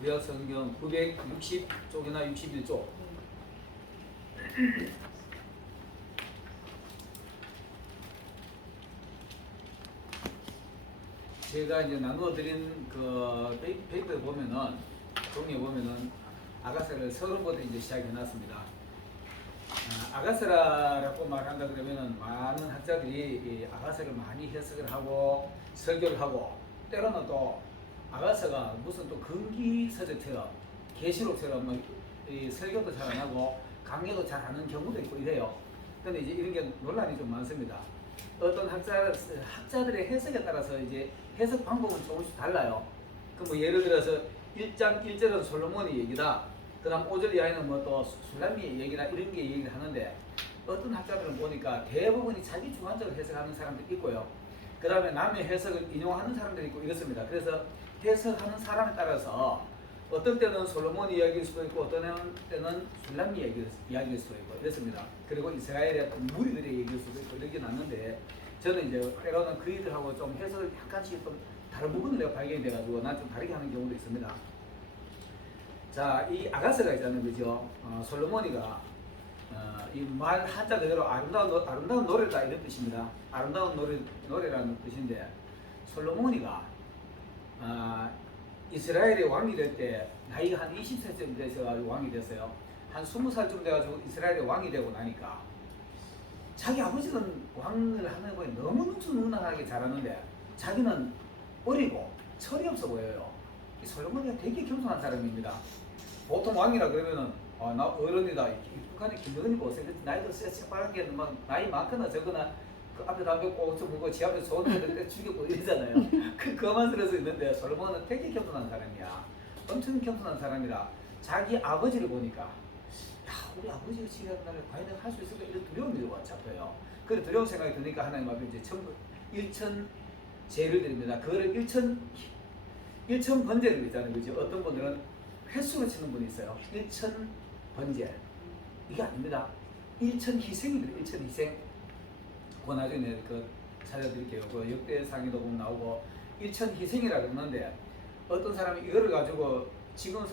구약 성경 960쪽이나 61쪽. 제가 이제 나누어드린 그 페이퍼에 보면은, 종이에 보면은 아가서를 서론부터 이제 시작해놨습니다. 아가서라고 말한다 그러면은 많은 학자들이 이 아가서를 많이 해석을 하고 설교를 하고, 때로는 또 아가서가 무슨 또 금기서적처럼 계시록처럼 뭐 이 설교도 잘 안 하고 강의도 잘 하는 경우도 있고 이래요. 근데 이제 이런 게 논란이 좀 많습니다. 어떤 학자들의 해석에 따라서 이제 해석 방법은 조금씩 달라요. 그 뭐 예를 들어서 1장 1절은 솔로몬이 얘기다. 그 다음 5절 이하에는 뭐 또 술람미 얘기나 이런 게 얘기를 하는데, 어떤 학자들은 보니까 대부분이 자기 주관적으로 해석하는 사람들이 있고요. 그 다음에 남의 해석을 인용하는 사람들이 있고 이렇습니다. 그래서 해석하는 사람에 따라서 어떤 때는 솔로몬이 이야기일 수도 있고 어떤 때는 술람미 이야기일 수도 있고 이렇습니다. 그리고 이스라엘의 어떤 무리들의 얘기일 수도 있고 이러긴 않는데, 저는 이제 때로는 그 일들하고 좀 해석을 약간씩 좀 다른 부분을 내가 발견이 돼가지고 난 좀 다르게 하는 경우도 있습니다. 자, 이 아가서가 있잖아요, 그죠? 솔로몬이가 이 말 한자 그대로 아름다운 노래다 이런 뜻입니다. 아름다운 노래라는 뜻인데, 솔로몬이가 이스라엘의 왕이 될 때 나이가 한 20세쯤 돼서 왕이 됐어요. 한 20살쯤 돼가지고 이스라엘의 왕이 되고 나니까 자기 아버지는 왕을 하는 거에 너무 능수능란하게 잘하는데 자기는 어리고 철이 없어 보여요. 이 솔로몬이가 되게 겸손한 사람입니다. 보통 왕이라 그러면은 나 어른이다, 북한의 김정은이 보세요. 나이도 새파랗게 막 나이 많거나 적거나 그 앞에 담배 꼭좀 먹고 지 앞에 손을 때 죽이고 이러잖아요. 그만 들어서 있는데 솔로몬은 되게 겸손한 사람이야. 엄청 겸손한 사람이라 자기 아버지를 보니까, 야, 우리 아버지가 지휘하는 나라를 과연 내가 할 수 있을까 이런 두려움이 잡혀요. 그래 두려운 생각이 드니까 하나님 앞에 이제 전부 일천 제를 드립니다. 그거를 일천 번제를 있잖아요, 그죠? 어떤 분들은 횟수로 치는 분이 있어요. 일천 번제. 이게 아닙니다. 일천 희생이들, 일천 희생. 그 나중에 그 찾아드릴게요. 그 역대상에도 보면 나오고 일천 희생이라 그러는데, 어떤 사람이 이거를 가지고 지금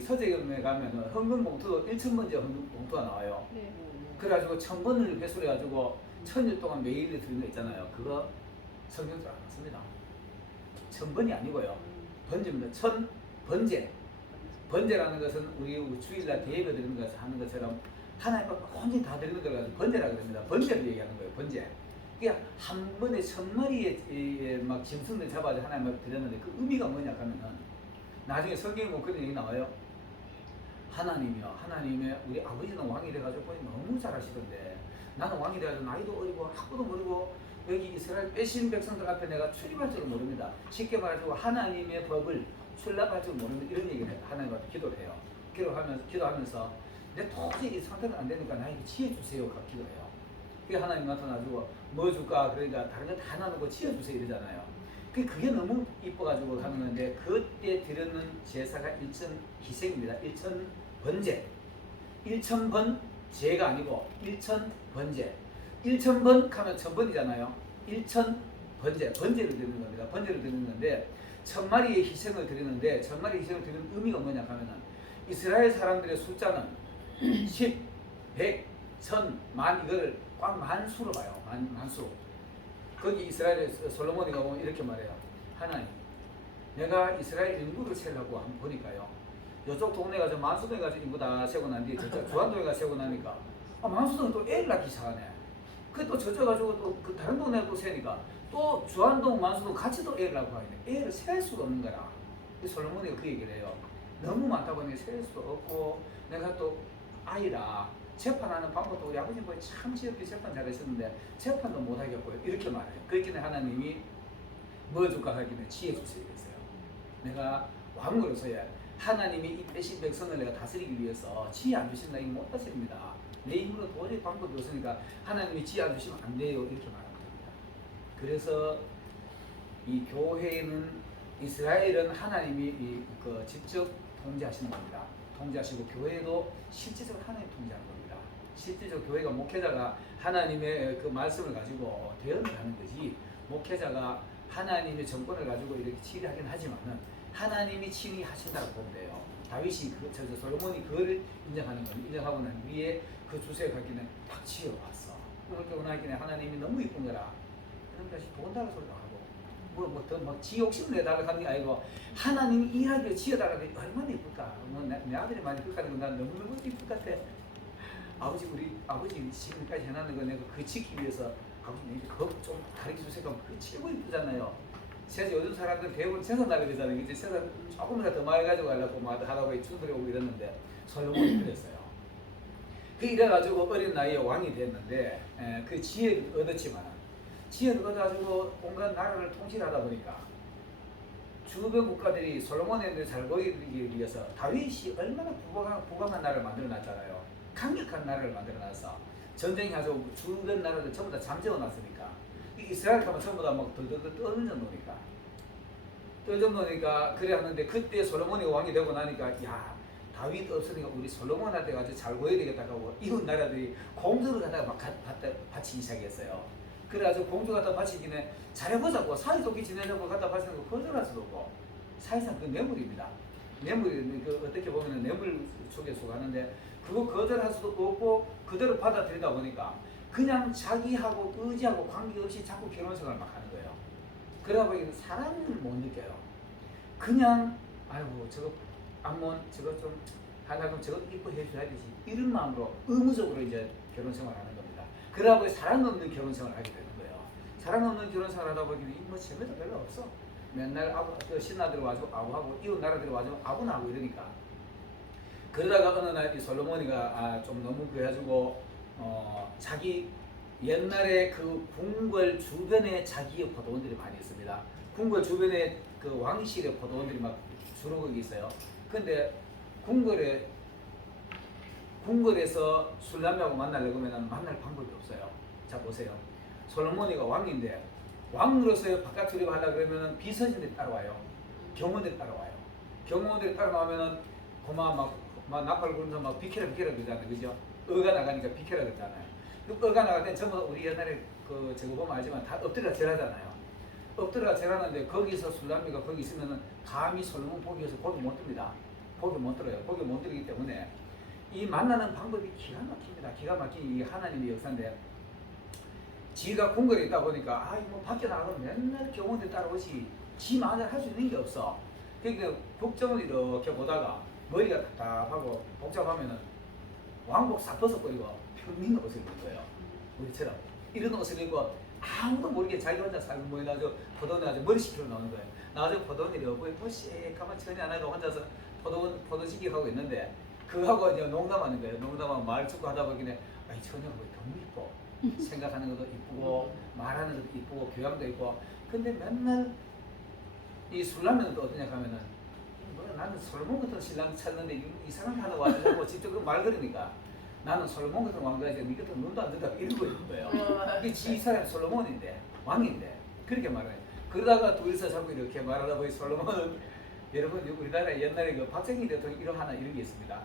서재경에 가면은 헌금봉투도 1000번째 헌금봉투가 나와요. 네. 그래가지고 1000번을 회수를 해가지고 1000일 동안 매일 드리는 거 있잖아요. 그거 성경적으로 안 맞습니다. 1000번이 아니고요. 번제입니다. 1000번제. 번제라는 것은 우리 주일날 대예배 드리는 것을 하는 것처럼 하나님 앞에 온전히 다 드리는 걸 가지고 번제라고 합니다. 번제를 얘기하는 거예요. 번제. 그러니까 한 번에 1000마리의 막 짐승들 잡아서 하나님 앞에 드렸는데 그 의미가 뭐냐 하면은, 나중에 성경에 뭐 그런 얘기 나와요. 하나님의 우리 아버지는 왕이 돼가지고 너무 잘하시던데 나는 왕이 돼가지고 나이도 어리고 학구도 모르고 여기 이스라엘 빼신 백성들 앞에 내가 출입할 줄은 모릅니다. 쉽게 말해서 하나님의 법을 출납할 줄 모르는 이런 얘기를 하나님한테 기도를 해요. 기도하면서 내 도저히 이 상태는 안 되니까 나에게 지혜 주세요. 기도해요. 그게 하나님 나타나주고 뭐 줄까 그러니까 다른 거 다 나누고 지혜 주세요 이러잖아요. 그게 너무 이뻐가지고 하는 건데, 그때 드리는 제사가 일천 희생입니다. 일천 번제. 1000번 제가 아니고 1000 번제. 1000번 하면 1000번이잖아요. 1000 번제. 번제를 드리는 겁니다. 번제를 드리는 건데, 1000마리의 희생을 드리는데, 1000마리 희생을 드리는 의미가 뭐냐 하면은, 이스라엘 사람들의 숫자는 10, 100, 1000, 만 이거를 꽉 만수로 봐요. 만수. 거기 이스라엘의 솔로몬이가 보면 이렇게 말해요. 하나님, 내가 이스라엘 인구를 세려고 한번 보니까요, 이쪽 동네가 저 만수동에 가서 인구 다 세고 난 뒤에 저쪽 주안동에 가서 세고 나니까 만수동은 또 애를 낳기 시작하네. 그 또 저쪽 가지고 또 그 다른 동네가 또 세니까 또 주안동 만수동 같이 또 애를 낳고 하네. 애를 셀 수가 없는 거라. 이 솔로몬이가 그 얘기를 해요. 너무 많다 보니 셀 수도 없고, 내가 또 아이라 재판하는 방법도 우리 아버지 보니 참 지혜롭게 재판 잘하셨는데 재판도 못하겠고요. 이렇게 말해요. 그렇기는 하나님이 뭐 줄까 하기는 지혜 주세요. 그랬어요. 내가 왕으로서야 하나님이 이 빼신 백성을 내가 다스리기 위해서 지혜 안 주신다 이거 못 다스립니다. 내 힘으로 도저히 방법이 없으니까 하나님이 지혜 안 주시면 안 돼요. 이렇게 말합니다. 그래서 이 교회는, 이스라엘은 하나님이 직접 통제하시는 겁니다. 통제하시고 교회도 실제적으로 하나님 통제하는 겁니다. 실제적으로 교회가 목회자가 하나님의 그 말씀을 가지고 대응을 하는 거지, 목회자가 하나님의 정권을 가지고 이렇게 치리하긴 하지만은 하나님이 친히 하신다고 보면 돼요. 다윗이 솔로몬이 그거를 인정하는 거예요. 인정하고 난 위에 그 주세에 가기는 딱 지어봤어. 그걸 깨고 나기는 하나님이 너무 이쁜 거라. 그러니까 돈 달라 소리도 하고 지 욕심을 내달라고 하는 게 아니고 하나님이 일하기를 지어달라고 하니 얼마나 이쁠까. 내 아들이 많이 그렇게 하는 건 난 너무너무 이쁠 것 같아. 우리 아버지 지금까지 해놨는 거 내가 그 지키기 위해서 아버지 그거 좀 가르쳐주세요. 그 최고 이쁘잖아요. 요즘 사람들 대부분 세상 나게 되잖아요. 이제 세상 조금이라도 더 많이 가지고 가려고 뭐 하다가 주들이 오고 이랬는데 솔로몬이 그랬어요. 그 이래가지고 어린 나이에 왕이 됐는데 그 지혜를 얻었지만 지혜를 얻어가지고 온갖 나라를 통치하다 보니까 주변 국가들이 솔로몬에 잘 보이기 위해서 다윗이 얼마나 부강한 나라를 만들어놨잖아요. 강력한 나라를 만들어놔서 전쟁해가지고 주변 나라들 전부 다 잠재워놨으니까 이스라엘 가면 전부 다 막 덜덜덜 떠는 정도니까 그래 하는데 그때 솔로몬이 왕이 되고 나니까 야 다윗 없으니까 우리 솔로몬한테 가서 잘 보여야 되겠다 하고 이웃 나라들이 공주를 갖다가 막 바치기 시작했어요. 그래가지고 공주 갖다 바치기는 잘해보자고 사이좋게 지내자고 갖다 바치는 거 거절할 수도 없고 사실상 그 뇌물입니다. 뇌물이 어떻게 보면 뇌물 속에 속하는데 그거 거절할 수도 없고 그대로 받아들이다 보니까 그냥 자기하고 의지하고 관계없이 자꾸 결혼생활을 막 하는 거예요. 그러다 보니까 사랑을 못 느껴요. 그냥 아이고 저거 안몬 저거 좀 하려면 저거 이뻐해 줘야 되지 이런 마음으로 의무적으로 이제 결혼생활을 하는 겁니다. 그러다 보니 사랑 없는 결혼생활을 하게 되는 거예요. 사랑 없는 결혼생활을 하다 보니 뭐 재미도 별로 없어. 맨날 신하들 와서 아부하고 이웃 나라들 와서 아부나 하고 이러니까 그러다가 어느 날 이 솔로몬이가 좀 너무 그래가지고 자기 옛날에 그 궁궐 주변에 자기의 포도원들이 많이 있습니다. 궁궐 주변에 그 왕실의 포도원들이 막 주로 거기 있어요. 근데 궁궐에서 술람이하고 만나려고 하면 만날 방법이 없어요. 자 보세요. 솔로몬이가 왕인데 왕으로서 바깥 출입하려고 그러면 비서진들이 따라와요. 경호원들이 따라와요. 경호원들이 따라나오면은 고마 막 나팔 불면서 막 비켜라 그러잖아요. 그죠? 어가 나가니까 비켜라 그러잖아요. 어가 나갈 땐 전부 우리 옛날에 저거 보면 알지만 다 엎드려 절하잖아요. 엎드려 절하는데 거기서 술람이가 거기 있으면은 감히 솔로몬 보기 위해서 고개 못 듭니다. 고개 못 들어요. 고개 못 들기 때문에 이 만나는 방법이 기가 막힙니다. 기가 막힌 이 하나님의 역사인데 지가 궁궐에 있다 보니까 뭐 밖에 나가면 맨날 경호원들 따라오지 지 마음대로 할 수 있는 게 없어. 그러니까 국정을 이렇게 보다가 머리가 답답하고 복잡하면은 왕복 싹 벗어버리고 평민 옷을 입는 거예요. 우리처럼 이런 옷을 입고 아무도 모르게 자기 혼자 살고 뭐 나죠 포도원에 아주 머리 식히러 나오는 거예요. 나중에 포도원이 이러고 시커먼 전혀 안 하고 혼자서 포도시기 하고 있는데 그하고 이제 농담하는 거예요. 농담하고 말 듣고 하다 보기에 아이 처녀가 너무 이뻐. 생각하는 것도 이쁘고 말하는 것도 이쁘고 교양도 있고 근데 맨날 이 술라면은 또 어떠냐 하면은 나는 솔로몬 같은 신랑 찾는데 이상한 하나 와주고 직접 그 말 그러니까 나는 솔로몬 같은 왕가에서 니 같은 눈도 안 뜬다 이러고 있는 거예요. 이 사람이 솔로몬인데 왕인데 그렇게 말해요. 그러다가 둘이서 자꾸 이렇게 말하다 보니 솔로몬은 여러분 우리나라 옛날에 그 박정희 대통령 이런 게 있습니다.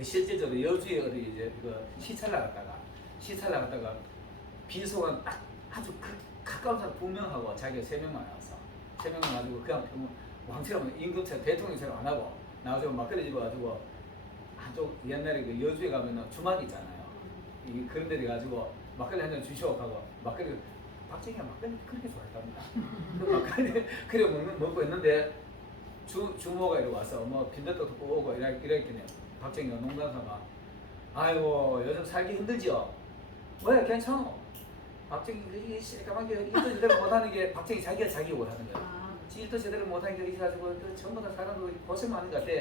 실제적으로 여주에 어디 이제 시찰 나갔다가 비서관 아주 가까운 사람 2명하고 자기가 3명만 나왔어. 3명만 가지고 그냥 왕처럼 임금처럼 대통령처럼 안 하고 나와서 막걸리 집어가지고 한쪽 옛날에 그 여주에 가면은 주막 있잖아요. 그런 데 가지고 막걸리 한 잔 주시오 하고 막걸리 박정희가 막걸리 그렇게 좋아했답니다. 그 막걸리 그래 먹고 있는데 주모가 이리 와서 뭐 빈대떡 듣고 오고 이랬겠네요. 박정희가 농담삼아 아이고 요즘 살기 힘들지요? 뭐야 괜찮어. 박정희 이게 새까맣게 일도 제대로 못하는 게 박정희 자기가 자기 욕을 하는 거야. 일도 제대로 못하는 게 있어가지고 전부 다 사람들 고생 많은 것 같아.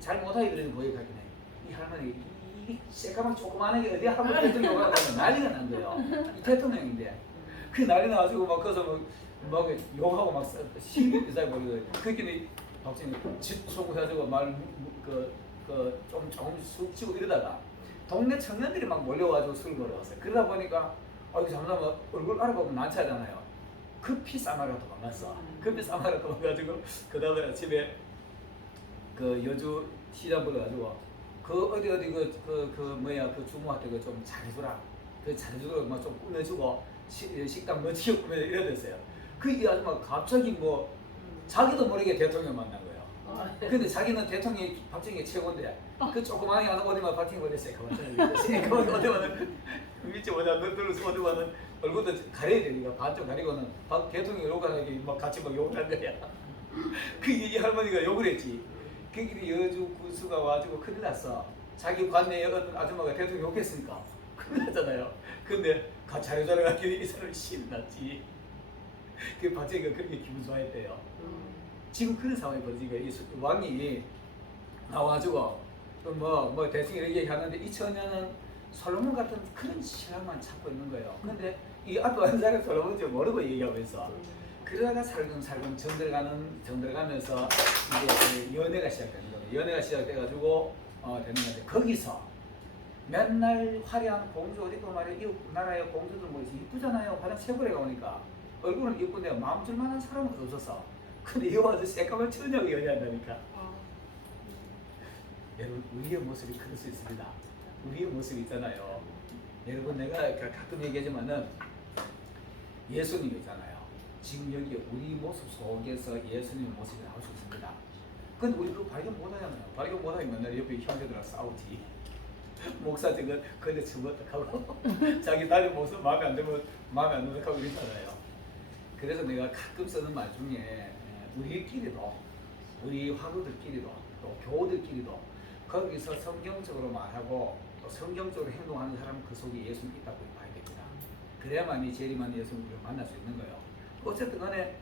잘 못하게 그러는 거예요. 이 할머니 이 새까맣게 조그마한 게 어디 한번 대통령 욕을 하면 난리가 난 거예요. 이 대통령인데 그 난리 나가지고 막 거기서 막 욕하고 막 신경 비싸게 버리고 그렇게 박정희 집속 해가지고 조금 쑥 치고 이러다가 동네 청년들이 막 몰려와가지고 술 걸어왔어요. 그러다 보니까 잠깐만 얼굴 알아보면 난처하잖아요. 급히 싸마가 도망갔어. 급히 싸마가 도망가지고 그 다음에 아침에 그 여주 시장 불러가지고 그 어디 그 주모한테 그 좀 잘해주라. 그 잘해주도록 막 좀 꾸며주고 식당 멋지게 꾸며 이러랬어요. 그 이 아줌마가 갑자기 뭐 자기도 모르게 대통령 만난 거예요. 근데 자기는 대통령이 박정희 최고인데 그 조그마하게 하는 어디만 박정희 어디 새까맣게 어디만은 밑에 어디 눈들어서 어디만은 얼굴도 가려야 되니까 반쪽 가리고는 대통령 욕하는 게막 같이 막 욕을 한 거야. 이 할머니가 욕을 했지. 그 길이 여주 구수가 와가지고 큰일 났어. 자기 관내에 어떤 아줌마가 대통령 욕했으니까 큰일 났잖아요. 근데 자료자료가 이 사람이 신이 났지. 그 박정희가 그렇게 기분 좋아했대요. 지금 그런 상황이 벌어지니까 이 왕이 나와가지고 뭐 대충 이렇게 얘기하는데 이 처녀는 솔로몬 같은 그런 신앙만 찾고 있는 거예요. 근데 이 앞에 왔는 사람이 솔로몬인지 모르고 얘기하면서 그러다가 살금 정들어가면서 이제 연애가 시작되는 거예요. 연애가 시작돼가지고 되는 건데 거기서 맨날 화려한 공주 어디 또 말이야 이 나라의 공주들 뭐 이쁘잖아요. 화장 최고래가 오니까 얼굴은 이쁜데 마음 줄만한 사람은 없었어. 근데 이거 와서 새까만 처녀가 연애한다니까. 여러분 우리의 모습이 그럴 수 있습니다. 우리의 모습이 있잖아요. 여러분 내가 가끔 얘기하지만은 예수님이잖아요. 지금 여기 우리 모습 속에서 예수님의 모습이 나올 수 있습니다. 근데 우리 그거 발견 못하잖아요. 발견 못하면 맨날 옆에 형제들랑 싸우지. 목사 지금 근데 처먹떡하고 자기 다른 모습 마음에 안 들면 마음에 안 든다고 이러잖아요. 그래서 내가 가끔 쓰는 말 중에 우리끼리도 우리 화구들끼리도 또 교우들끼리도 거기서 성경적으로 말하고 또 성경적으로 행동하는 사람은 그 속에 예수님이 있다고 봐야 됩니다. 그래야만이 재림한 예수님을 만날 수 있는 거예요. 어쨌든 간에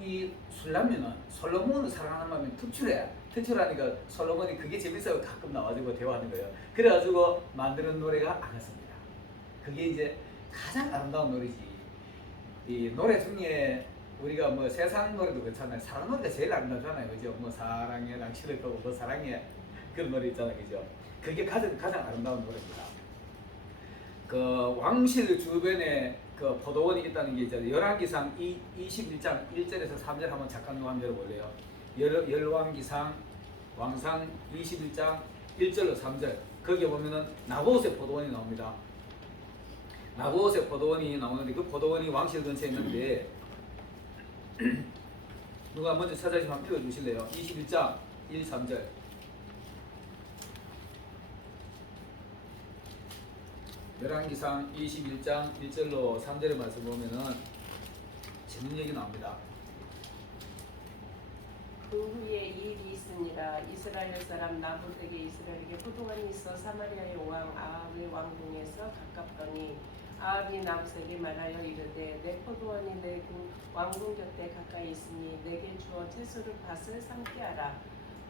이 술라면은 솔로몬을 사랑하는 마음이 특출하니까 솔로몬이 그게 재밌어요. 가끔 나와가지고 대화하는 거예요. 그래가지고 만드는 노래가 아가씨입니다. 그게 이제 가장 아름다운 노래지. 이 노래 중에 우리가 뭐 세상 노래도 그렇잖아요. 사랑 노래가 제일 아름답잖아요. 그죠? 뭐 사랑해 낭치를 거고 그 사랑해 그런 노래 있잖아요. 그죠? 그게 가장 아름다운 노래입니다. 그 왕실 주변에 그 포도원이 있다는 게 이제 열왕기상 21장 1절에서 3절 한번 잠깐 한번 열어볼래요. 열왕기상 왕상 21장 1절로 3절 거기에 보면은 나봇의 포도원이 나옵니다. 나봇의 포도원이 나오는데 그 포도원이 왕실 근처에 있는데 누가 먼저 찾아주시면 한번 읽어주실래요? 21장 1, 3절 열왕기상 21장 1절로 3절의 말씀 보면은 재밌는 얘기 나옵니다. 그 후에 이 일이 있으니라. 이스라엘 사람 나봇에게 이스라엘에게 포도원이 있어 사마리아의 왕 아합의 왕궁에서 가깝더니 아합이 나봇에게 말하여 이르되 내 포도원이 내 왕궁 곁에 가까이 있으니 내게 주어 채소를 밭을 삼게 하라.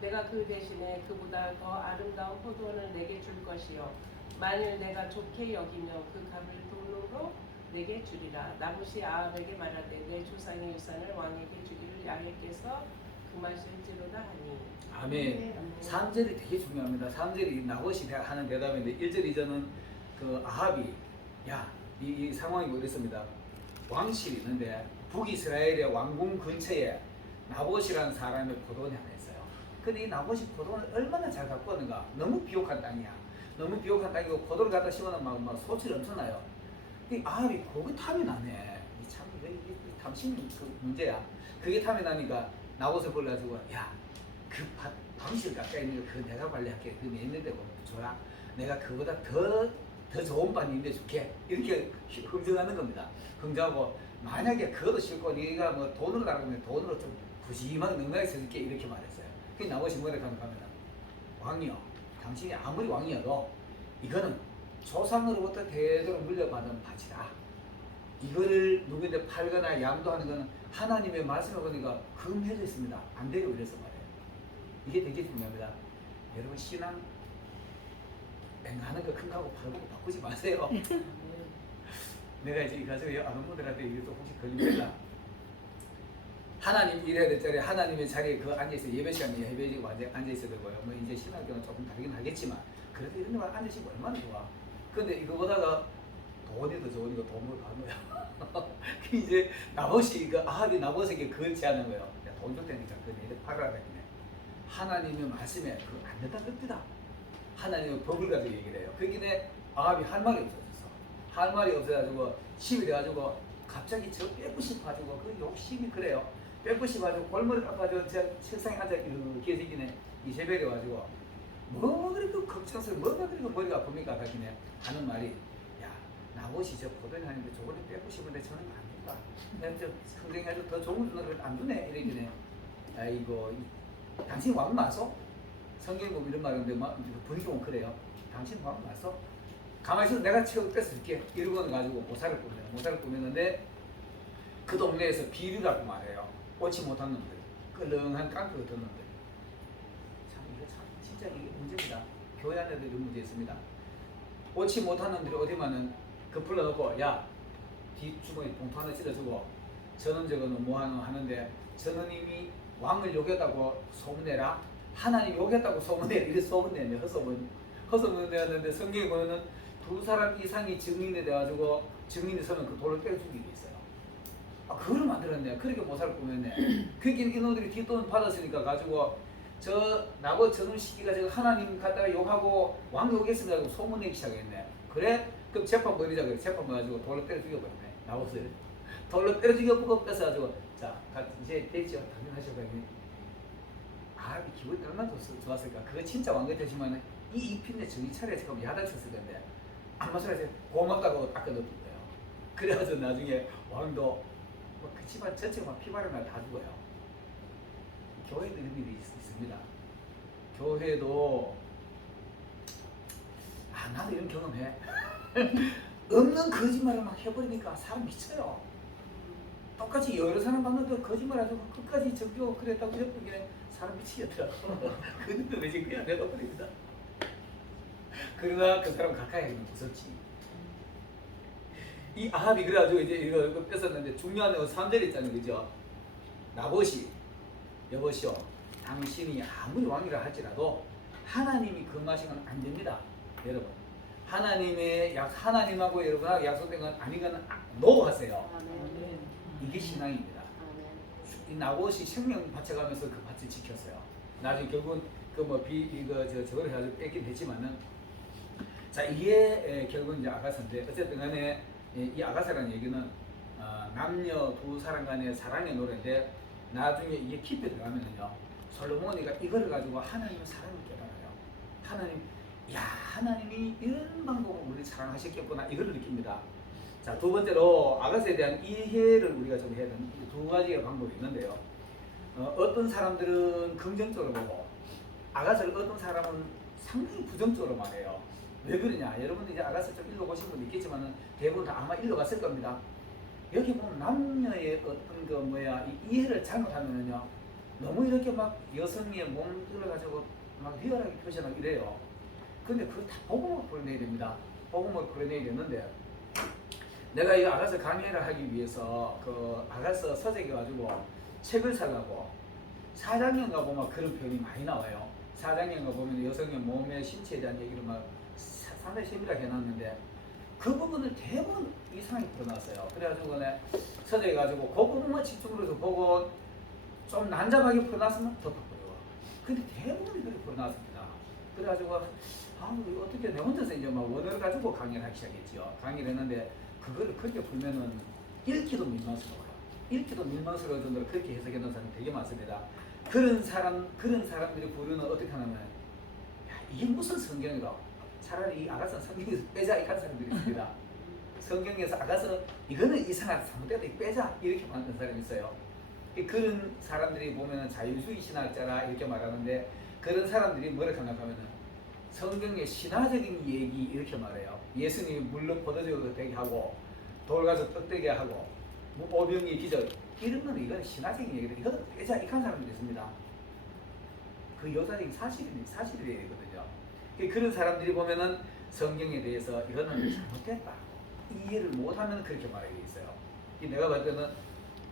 내가 그 대신에 그보다 더 아름다운 포도원을 내게 줄 것이요 만일 내가 좋게 여기며 그 값을 돈으로 내게 주리라. 나봇이 아합에게 말하되 내 조상의 유산을 왕에게 주기를 야훼께서 금하실지로다 하니. 아멘. 3절이 되게 중요합니다. 3절이 나봇이 하는 대답인데 1절 이전은 그 아합이 이 상황이 그랬습니다. 왕실이 있는데 북이스라엘의 왕궁 근처에 나봇이라는 사람의 포도원이 하나 있어요. 근데 이 나봇이 포도원을 얼마나 잘 갖고 왔는가. 너무 비옥한 땅이야. 너무 비옥한 땅이고 포도를 갖다 심어놓으면 막 소출이 엄청나요. 이 아합이 그거 탐이 나네. 참 탐심이 그 문제야. 그게 탐이 나니까 나봇을 불러가지고 그 방실 가까이 있는 거 그거 내가 관리할게. 그거 내 있는 데고 줘라. 내가 그보다 더 좋은 밭 있는데 줄게. 이렇게 흥정하는 겁니다. 흥정하고 만약에 그것도 싫고 네가 뭐 돈으로 나가면 돈으로 좀 부심하게 능력이 있을게 이렇게 말했어요. 그 나머지 뭐래 가면 왕이요. 당신이 아무리 왕이어도 이거는 조상으로부터 대대로 물려받은 밭이다. 이거를 누구한테 팔거나 양도하는 것은 하나님의 말씀을 보니까 금해져 있습니다. 안 돼요. 그래서 말이에요. 이게 되게 중요합니다. 여러분 신앙 맹하는 거 큰 거하고 팔고 바꾸지 마세요. 내가 이제 가지고 아는 분들한테 이것도 혹시 걸리면 하나님 일해야 될 자리에 하나님의 자리에 그 앉아있어 예배 시간에 예배지고 앉아있어야 되고요. 뭐 이제 신학교는 조금 다르긴 하겠지만 그래도 이런 데만 앉으시면 얼마나 좋아. 근데 이거보다가 돈이 더 좋으니까 돈을 가는 거야. 이제 나머지 아합이 나머지에게 그걸 제안한 거예요. 돈 줄 테니까 그 내일 팔아라 했네. 하나님의 말씀에 그거 안 된다 겁니다. 하나님의 법을 가지고 얘기를 해요. 그기에 아합이 할 말이 없어졌어. 할 말이 없어가지고 시비 돼가지고 갑자기 저 빼고 싶어가지고 그 욕심이 그래요. 빼부시 가지고 골머리 깎아줘 책상에 앉아 이렇게 생기네. 이 새벽에 가지고 뭐가 그렇게 걱정스러워 뭐가 그렇게 머리가 아픕니까 하기네 하는 말이 야 나머지 저 보도를 하는데 저번에 빼부시는데 저는 안 된다. 내가 저 선생님이 더 좋은 누나를 안 주네 이러기네. 아이고 당신 왕 맞어? 성경에 보면 이런 말인데 분위기가 그래요. 당신 왕 맞어? 가만히 있어 내가 책을 뺏어줄게 이러고 가지고 모사를 꾸며요. 모사를 꾸미는데 그 동네에서 비류라고 말해요. 옳지 못한 놈들, 껄렁한 깡패가 든 놈들. 참 이거 참 진짜 이게 문제입니다. 교회 안에도 이런 문제 있습니다. 옳지 못한 놈들이 어디만은 그 불러놓고 야 뒷주머니 봉투 하나 찔러주고 저놈 저거는 뭐하노 하는데 저놈이 왕을 욕했다고 소문내라. 하나님 욕했다고 소문내라. 이래 소문내네. 허소문 내었는데 성경에 보면은 2사람 이상이 증인이 돼가지고 증인이 서면 그 돌을 때려 죽이게 있어요. 아 그걸 만들었네. 그렇게 모사를 꾸몄네. 그렇게 이놈들이 뒷돈 받았으니까 가지고 저 나고 저놈 시기가 지금 하나님 갖다가 욕하고 왕 욕했습니다. 하고 소문내기 시작했네. 그래? 그럼 재판 벌이자 그래. 재판 벌어가지고 돌로 때려 죽여버렸네. 나보세요. 돌로 때려 죽여보고 뺏어가지고 자 이제 됐죠. 당연하셔가지고 아합이 기분이 얼마나 좋았을까. 그거 진짜 왕이 되시면 이 이핀에 정신 차려야 지금 야단쳤을 건데 안 마셔서 고맙다고 닦아놓을 거예요. 그래가지고 나중에 왕도 그 집안 전체가 피바람을 다 죽어요. 교회도 이런 일이 있습니다. 교회도 나도 이런 경험해. 없는 거짓말을 막 해버리니까 사람 미쳐요. 똑같이 여러 사람 봤는데 거짓말하고 끝까지 정교 그랬다고 했던 게 사람 미치겠더라고. 그런데 왜 지금 그냥 내가버립니다. 그러나 그 사람 가까이 하면 무섭지. 이 아합이 그래가지고 이제 이거 뺏었는데 중요한 3절 있잖아요. 그죠? 나봇이 여보시오 당신이 아무리 왕이라 할지라도 하나님이 금하시면 안 됩니다. 여러분 하나님하고 여러분하고 약속된 건 아닌 건 노하세요. 이게 신앙입니다. 이 나봇이 생명 바쳐가면서 그 밭을 지켰어요. 나중에 결국은 저거를 해가지고 뺏긴 했지만은 자 이게 결국은 이제 아가사인데 어쨌든 간에 이 아가사라는 얘기는 남녀 2사람 간의 사랑의 노래인데 나중에 이게 깊이 들어가면은요 솔로몬이가 이걸 가지고 하나님의 사랑을 깨달아요. 하나님이 이런 방법으로 우리를 사랑하셨겠구나 이걸 느낍니다. 자, 두 번째로 아가사에 대한 이해를 우리가 좀 해야 되는 2가지의 방법이 있는데요. 어떤 사람들은 긍정적으로 보고 아가사를 어떤 사람은 상당히 부정적으로 말해요. 왜 그러냐? 여러분들 이제 아가사 좀 읽어보신 분도 있겠지만 대부분 다 아마 읽어봤을 겁니다. 여기 보면 남녀의 어떤 이해를 잘못하면요 너무 이렇게 막 여성의 몸들을 가지고 막 리얼하게 표현하고 이래요. 근데 그걸 다 복음으로 풀어내야 됩니다. 복음으로 풀어내야 되는데 내가 이 아가서 강의를 하기 위해서 그 아가서 서적에 가지고 책을 사려고 4장면 가보면 그런 표현이 많이 나와요. 4장면 가보면 여성의 몸의 신체에 대한 얘기를 막 상당히 세밀하게 해놨는데 그 부분을 대부분 이상하게 풀어놨어요. 그래가지고 서적에 가지고 그 부분만 집중을 해서 보고 좀 난잡하게 풀어놨으면 더 바꿔요. 근데 대부분이 그렇게 풀어놨습니다. 그래가지고 어떻게 내 혼자서 이제 막 원어를 가지고 강의를 하기 시작했죠. 강의를 했는데 그거를 그렇게 풀면은 읽기도 민망스러워요. 읽기도 민망스러울 정도로 그렇게 해석해놓은 사람이 되게 많습니다. 그런 사람들이 부르는 어떻게 하냐면 이게 무슨 성경이라 차라리 이 아가서는 성경에서 빼자 이런 사람들이 있습니다. 성경에서 아가서는 이거는 이상하다 잘못됐다 빼자 이렇게 만든 사람이 있어요. 그런 사람들이 보면 자유주의 신학자라 이렇게 말하는데 그런 사람들이 뭐를 생각하면은 성경의 신화적인 얘기 이렇게 말해요. 예수님이 물로 포도주를 되게 하고 돌 가서 떡되게 하고 오병이 기적 이런 거는 이건 신화적인 얘기들 이거는 빼자 이런 사람들이 있습니다. 그 역사적인 사실이거든요. 그런 사람들이 보면은 성경에 대해서 이거는 잘못됐다 이해를 못하면 그렇게 말하게 있어요. 내가 봤을 때는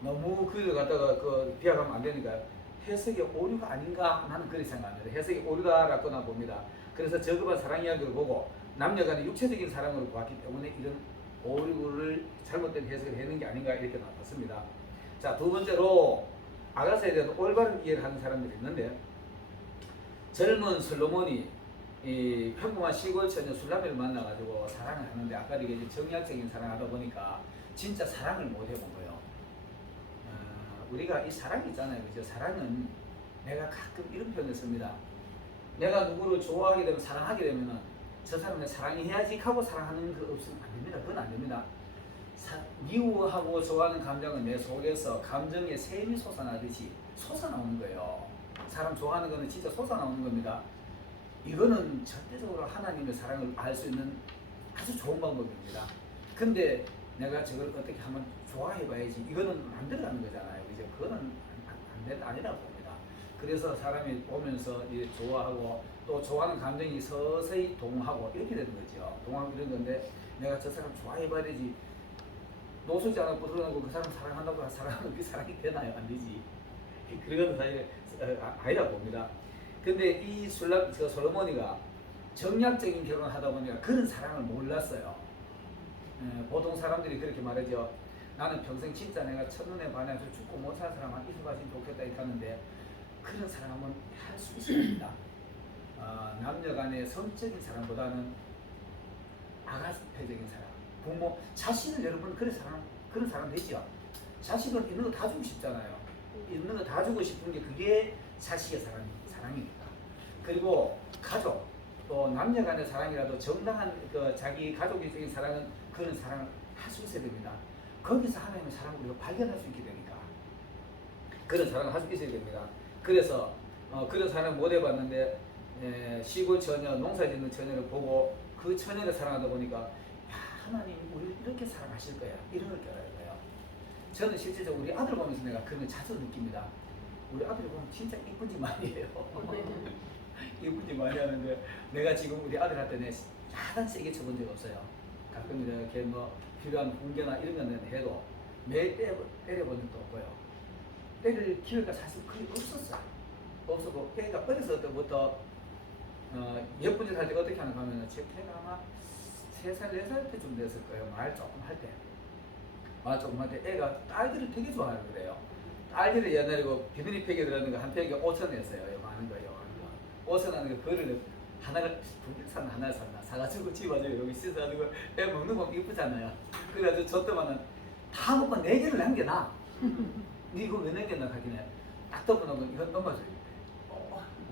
너무 그걸 갖다가 비약하면 안 되니까 해석의 오류가 아닌가 나는 그렇게 생각합니다. 해석의 오류다라고나 봅니다. 그래서 저급한 사랑 이야기를 보고 남녀간의 육체적인 사랑으로 보았기 때문에 이런 오류를 잘못된 해석을 했는 게 아닌가 이렇게 나왔습니다. 자, 두 번째로 아가사에 대한 올바른 이해를 하는 사람들이 있는데 젊은 솔로몬이 이 평범한 시골 처녀 술라미를 만나가지고 사랑을 하는데 아까 이게 정략적인 사랑을 하다 보니까 진짜 사랑을 못 해본 거예요. 우리가 이 사랑이 있잖아요. 그죠? 사랑은 내가 가끔 이런 표현을 씁니다. 내가 누구를 좋아하게 되면 사랑하게 되면은 저 사람을 사랑해야지 하고 사랑하는 거 없으면 안 됩니다. 그건 안 됩니다. 미워하고 좋아하는 감정은 내 속에서 감정의 샘이 솟아나듯이 솟아나오는 거예요. 사람 좋아하는 거는 진짜 솟아나오는 겁니다. 이거는 절대적으로 하나님의 사랑을 알 수 있는 아주 좋은 방법입니다. 근데 내가 저걸 어떻게 한번 좋아해 봐야지. 이거는 만들어가는 거잖아요. 그죠? 그거는 아니라고 봅니다. 그래서 사람이 보면서 이제 좋아하고 또 좋아하는 감정이 서서히 동하고 이렇게 되는 거죠. 동하고 이런 건데 내가 저 사람 좋아해 봐야지. 노숙지 않고 부드러운고 그 사람 사랑한다고 사랑하는 그 사랑이 되나요? 안 되지. 그런 사실 아니라고 봅니다. 근데 이 솔로몬이가 정략적인 결혼을 하다 보니까 그런 사랑을 몰랐어요. 보통 사람들이 그렇게 말하죠. 나는 평생 진짜 내가 첫눈에 반해서 죽고 못 살 사람만 있어봤으면 좋겠다 이렇게 하는데 그런 사랑은 할 수 있습니다. 남녀 간의 성적인 사랑보다는 아가페적인 사랑. 부모, 자신을 여러분 그런 사람 되죠. 자식은 있는 거 다 주고 싶잖아요. 있는 거 다 주고 싶은 게 그게 자식의 사랑입니다. 그리고 가족, 또 남녀 간의 사랑이라도 정당한 그 자기 가족적인 사랑은 그런 사랑을 할 수 있어야 됩니다. 거기서 하나님의 사랑을 우리가 발견할 수 있게 되니까 그런 사랑을 할 수 있어야 됩니다. 그래서 그런 사랑을 못 해봤는데 시골 처녀, 농사짓는 처녀를 보고 그 처녀를 사랑하다 보니까 야, 하나님 우리 이렇게 사랑하실 거야 이런 걸 깨달아요. 저는 실제적으로 우리 아들 보면서 내가 그런 걸 자주 느낍니다. 우리 아들이 보면 진짜 이쁜 짓 많이 해요. 이쁜 짓 많이 하는데 내가 지금 우리 아들한테 내 야단 세게 쳐본 적 없어요. 가끔 이렇게 뭐 필요한 훈계나 이런 거는 해도 매 때려본 적도 없고요. 때릴 기회가 사실 거의 없었어요. 없었고 걔가 어렸을 때부터 예쁜 짓 할 때 어떻게 하는가 하면 제 걔가 아마 3살, 4살 때쯤 됐을 거예요. 말 조금 할 때. 말 조금 할 때 애가 딸들을 되게 좋아하는 거래요. 딸들이 옛날에 그 비둘이 팩에 들어있는 거 한 팩에 5,000원이었어요. 이거 많은 거예요. 5,000원 하는 거 그거를 하나를 두개 샀나 하나를 샀나 사가지고 집어가지고 여기 씻어가지고 애 먹는 거 이쁘잖아요. 그래가지고 줬더만은 다 먹고 4개를 남겨놔. 니 이거 왜 남겨놔 하길래 딱 덮어놓고 이건 넘어져요.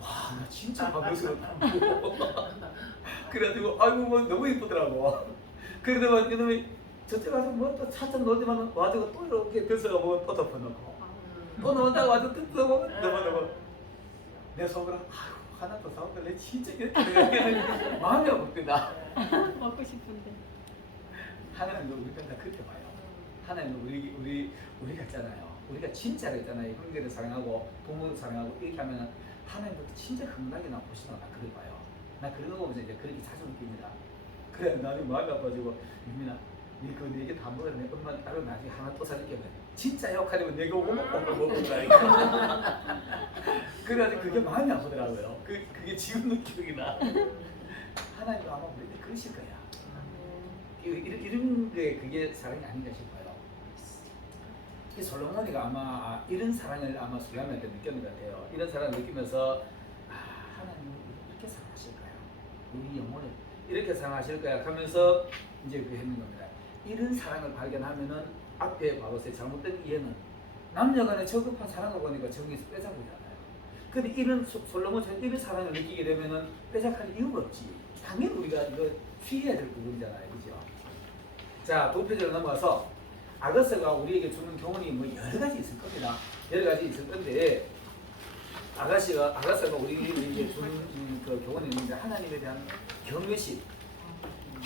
와, 나 진짜 감동스럽다. 그래가지고 아이고 뭐 너무 이쁘더라고. 그러더만 이놈이 저쪽 가서 뭐 또 차차 놀지만 와가지고 또 이렇게 들어가 보면 또 덮어놓고 또 나온다고 와서 또 덮어놓고 덮어놓고 내 속으로 아이고 하나 더 사온다. 내 진짜 이렇게 마음이 아픕니다. 먹고 싶은데. 하나님도 우리 다 그렇게 봐요. 하나님은 우리 같잖아요. 우리가 진짜로 있잖아요. 형제를 사랑하고 부모를 사랑하고 이렇게 하면 하나님도 진짜 흥분하게 나 보시나 나 그걸 봐요. 나 그런 거 보면서 이제 그렇게 자주 느낍니다. 그래 나중에 마음이 아파지고 유민아 니 그거 4개 다 먹어야 내 엄마 따로 나중에 하나 또 사줄게. 진짜 욕하려면 내가 오고 먹는다니까. 그래가지고 그게 마음이 아프더라고요. 그게 지금 느끼는 나. 하나님도 아마 우리한테 그러실 거야. 이런 게 그게 사랑이 아닌가 싶어요. 이 솔로몬이가 아마 이런 사랑을 아마 수람한테 느꼈는 것 같아요. 이런 사랑을 느끼면서 하나님은 이렇게 사랑하실 거야. 우리 영혼을 이렇게 사랑하실 거야 하면서 이제 그 했는 겁니다. 이런 사랑을 발견하면은 앞에 바로서 잘못된 이해는 남녀간의 저급한 사랑을 보니까 정에서 빼앗기잖아요. 근데 이런 솔로몬처럼 이런 사랑을 느끼게 되면은 빼앗길 이유가 없지. 당연히 우리가 이거 취해야 될 부분이잖아요, 그죠? 자, 2페이지로 넘어가서 아가서가 우리에게 주는 교훈이 뭐 여러 가지 있을 겁니다. 여러 가지 있을 건데 아가서가 우리에게 주는 그 교훈이 있는데 하나님에 대한 경외심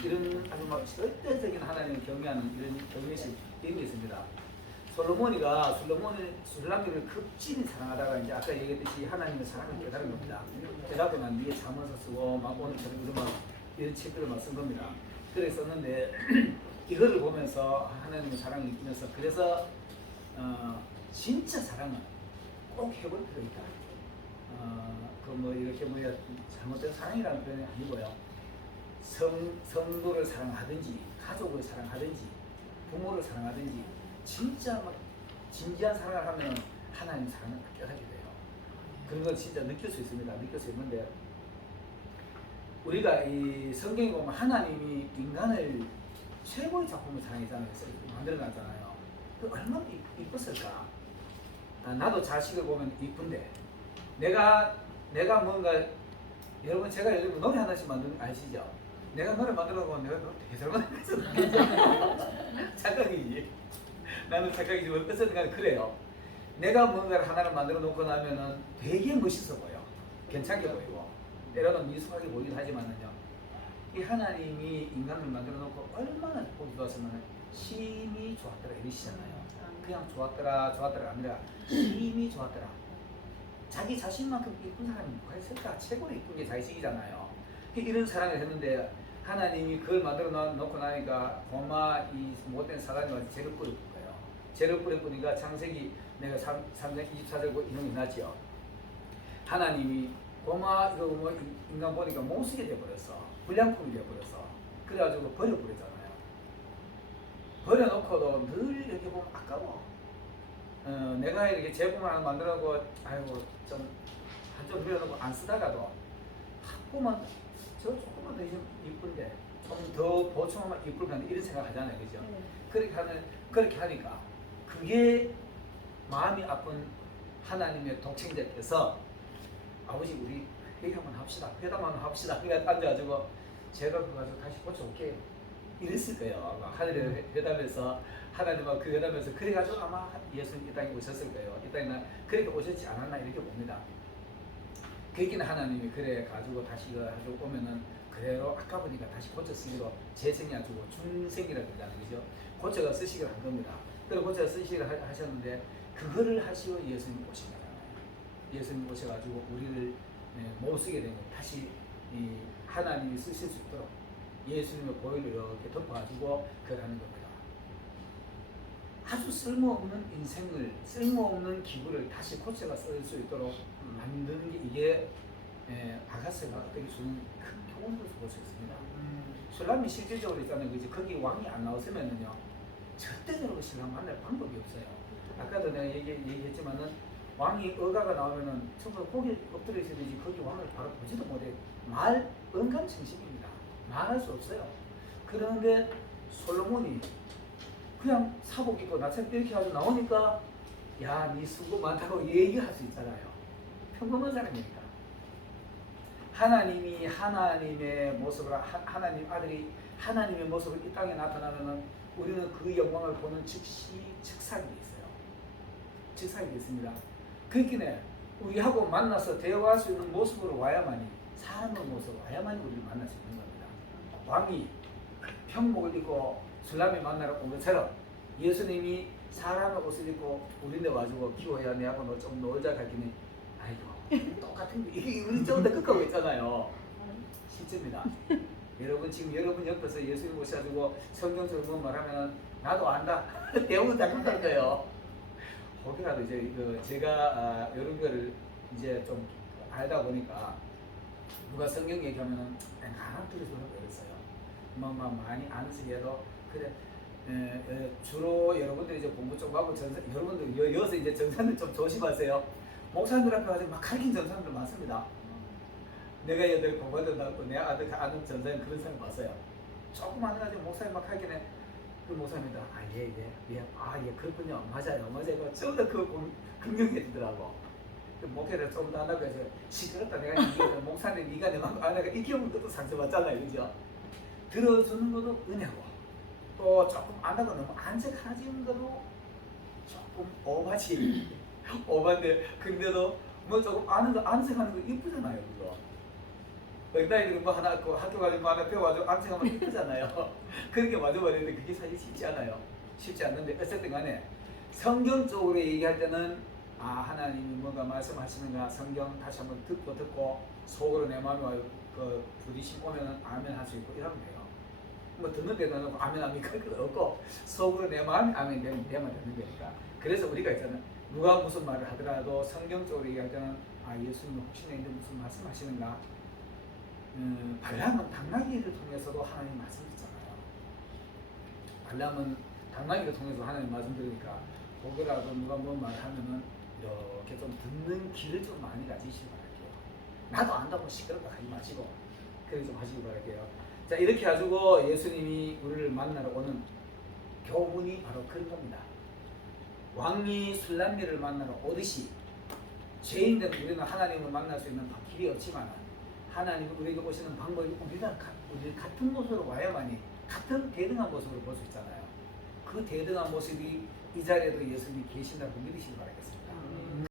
이런 아주 막 절대적인 하나님을 경외하는 이런 경외심 이런 게 있습니다. 솔로몬이가 술람미를 극진히 사랑하다가 이제 아까 얘기했듯이 하나님의 사랑을 깨달은 겁니다. 깨닫고 난 뒤에 잠언서 쓰고 막 오늘처럼 이런 책들을 막 쓴 겁니다. 그래 썼는데 이거를 보면서 하나님의 사랑을 느끼면서 그래서 진짜 사랑은 꼭 해볼 필요 있다. 그 뭐 이렇게 뭐야 잘못된 사랑이라는 표현이 아니고요. 성도를 사랑하든지 가족을 사랑하든지 부모를 사랑하든지 진짜 막 진지한 사랑을 하면 하나님 사랑을 깨닫게 돼요. 그런 걸 진짜 느낄 수 있습니다. 느낄 수 있는데 우리가 이 성경에 보면 하나님이 인간을 최고의 작품을 사랑했잖아요. 만들어놨잖아요. 그 얼마나 이뻤을까? 나도 자식을 보면 이쁜데 내가 뭔가 여러분 제가 예를 들면 노래 하나씩 만드는 거 아시죠? 내가 노래 만들어 보면 내가 노래 되게 잘 만들었어. 착각이지. 나는 착각이지만 어쨌든 그래요. 내가 뭔가를 하나를 만들어 놓고 나면은 되게 멋있어 보여. 괜찮게 보이고 때로는 미숙하게 보이긴 하지만은요. 이 하나님이 인간을 만들어 놓고 얼마나 보기 좋았으면 힘이 좋았더라 이러시잖아요. 그냥 좋았더라가 아니라 힘이 좋았더라. 자기 자신만큼 이쁜 사람이 누가 있을까? 최고로 이쁜 게 자식이잖아요. 이런 사랑을 했는데 하나님이 그걸 만들어 놓고 나니까 고마 이 못된 사단이 와서 죄를 뿌릴 거예요. 죄를 뿌리니까 창세기 내가 3장 24절 이놈이 나죠. 하나님이 고마 이거 뭐 인간 보니까 못 쓰게 돼버렸어. 불량품이 돼버렸어. 그래가지고 버려버리잖아요. 버려놓고도 늘 이렇게 보면 아까워. 내가 이렇게 제품을 하나 만들어놓고 아이고 좀 한쪽 밀어놓고 안 쓰다가도 보면 저 조금만 더 이쁜데 좀 더 보충하면 이쁠 건데 이런 생각 하잖아요, 그죠? 그렇게 하니까 그게 마음이 아픈 하나님의 독생자께서 아버지 우리 회의 한번 합시다. 회담 한번 합시다. 그러니까 앉아가지고 제가 그거 가지고 다시 고쳐올게요. 이랬을 거예요. 하늘의 회담에서 하나님과 그 회담에서 그래가지고 아마 예수님 이 땅에 오셨을 거예요. 이 땅에 그렇게 오셨지 않았나 이렇게 봅니다. 그렇기는 하나님이 그래 가지고 다시 가지고 오면은 그대로 아까 보니까 다시 고쳐 쓰기로 재생이 아니고 중생이라고 그러잖아요, 그죠? 고쳐가 쓰시기로 한 겁니다. 그리고 고쳐가 쓰시기로 하셨는데 그거를 하시고 예수님 오신 거잖아요. 예수님 오셔가지고 우리를 못 쓰게 된 거 다시 이 하나님이 쓰실 수 있도록 예수님의 보혈을 이렇게 덮어가지고 그걸 하는 겁니다. 아주 쓸모없는 인생을, 쓸모없는 기부를 다시 고쳐가 쓸 수 있도록 만드는 게 이게 아가스가 어떻게 주는 큰 교훈으로 볼 수 있습니다. 술람이 실질적으로 있잖아요. 그지? 거기 왕이 안 나왔으면은요, 절대적으로 신랑 만날 방법이 없어요. 아까도 내가 얘기했지만은 왕이 의가가 나오면은 전부 고개 엎드려 있어야 되지 거기 왕을 바로 보지도 못해. 말 언감생심입니다. 말할 수 없어요. 그런데 솔로몬이 그냥 사복 입고 나처럼 이렇게 가지고 나오니까 야, 네 수고 많다고 얘기할 수 있잖아요. 평범한 사람이니까. 하나님이 하나님의 모습을 하나님 아들이 하나님의 모습을 이 땅에 나타나면은 우리는 그 영광을 보는 즉시 즉사이 있어요. 즉사이 있습니다. 그렇기에 우리하고 만나서 대화할 수 있는 모습으로 와야만이 사람의 모습으로 와야만이 우리를 만날 수 있는 겁니다. 왕이 평복을 입고 술람이 만나러 온 것처럼 예수님이 사람의 옷을 입고 우리네 와주고 기호야 내하고 너 좀 놀자 가기는 아이고 똑같은 게 이게 우리 좀 더 끝까고 있잖아요. 실제입니다. 여러분 지금 여러분 옆에서 예수님 오셔가지고 성경적으로 뭐 말하면 나도 안다. 대부분 다 끝날 거예요. 혹이라도 이제 제가 이런 거를 이제 좀 알다 보니까 누가 성경 얘기하면은 가만 들어서 그랬어요. 뭐 많이 아는 세계도 그래. 주로 여러분들이 이제 공부 좀 하고 여러분들 여기서 이제 전사들 좀 조심하세요. 목사님들 앞에 가서 막 가르친 전사님들 많습니다. 내가 얘들 공부하다고 내 아들 아는 전사님 그런 사람 봤어요. 조금 안 해가지고 목사님 막 하기는 그 목사님들 예 그렇군요 맞아요 저도 그 긍정해 주더라고. 그 목회를 좀 더 한다고 해서 시끄럽다 내가 이기는 목사님 네가 내 맘 안 하니까 이 경우는 것도 상처받잖아요, 그죠? 들어주는 것도 은혜고 또 조금 안다고 너무 안색하는 것도 조금 오바지 오반데 근데도 뭐 조금 아는 거 안색하는 거 이쁘잖아요, 그거. 나이들은 뭐 하나 학교 가지고 하나 배워가지고 안색하면 이쁘잖아요. 그렇게 맞아버리는데 그게 사실 쉽지 않아요. 쉽지 않는데 어쨌든 간에 성경적으로 얘기할 때는 하나님이 뭔가 말씀하시는가 성경 다시 한번 듣고 속으로 내 마음이 와요. 그 부딪힘 오면은 아멘 할 수 있고 이러면 돼요. 뭐 듣는 데는 아멘 그럴 거 없고 속으로 내 마음이 아멘 되면 내만 듣는 거니까. 그래서 우리가 있잖아요. 누가 무슨 말을 하더라도 성경적으로 얘기할 때는 예수님은 혹시나 이제 무슨 말씀하시는가. 발람은 당나귀를 통해서도 하나님 말씀 듣잖아요. 발람은 당나귀를 통해서 하나님 말씀 들으니까 혹여라도 누가 뭔 말을 하면은 이렇게 좀 듣는 길을 좀 많이 가지시기 바랄게요. 나도 안다고 시끄럽다 하지 마시고 그렇게 좀 하시기 바랄게요. 자, 이렇게 가지고 예수님이 우리를 만나러 오는 교훈이 바로 그런 겁니다. 왕이 술람미를 만나러 오듯이 죄인된 우리는 하나님을 만날 수 있는 길이 없지만 하나님은 우리에게 오시는 방법이 우리 같은 모습으로 와야만이 같은 대등한 모습으로 볼 수 있잖아요. 그 대등한 모습이 이 자리에도 예수님이 계신다고 믿으시기 바라겠습니다.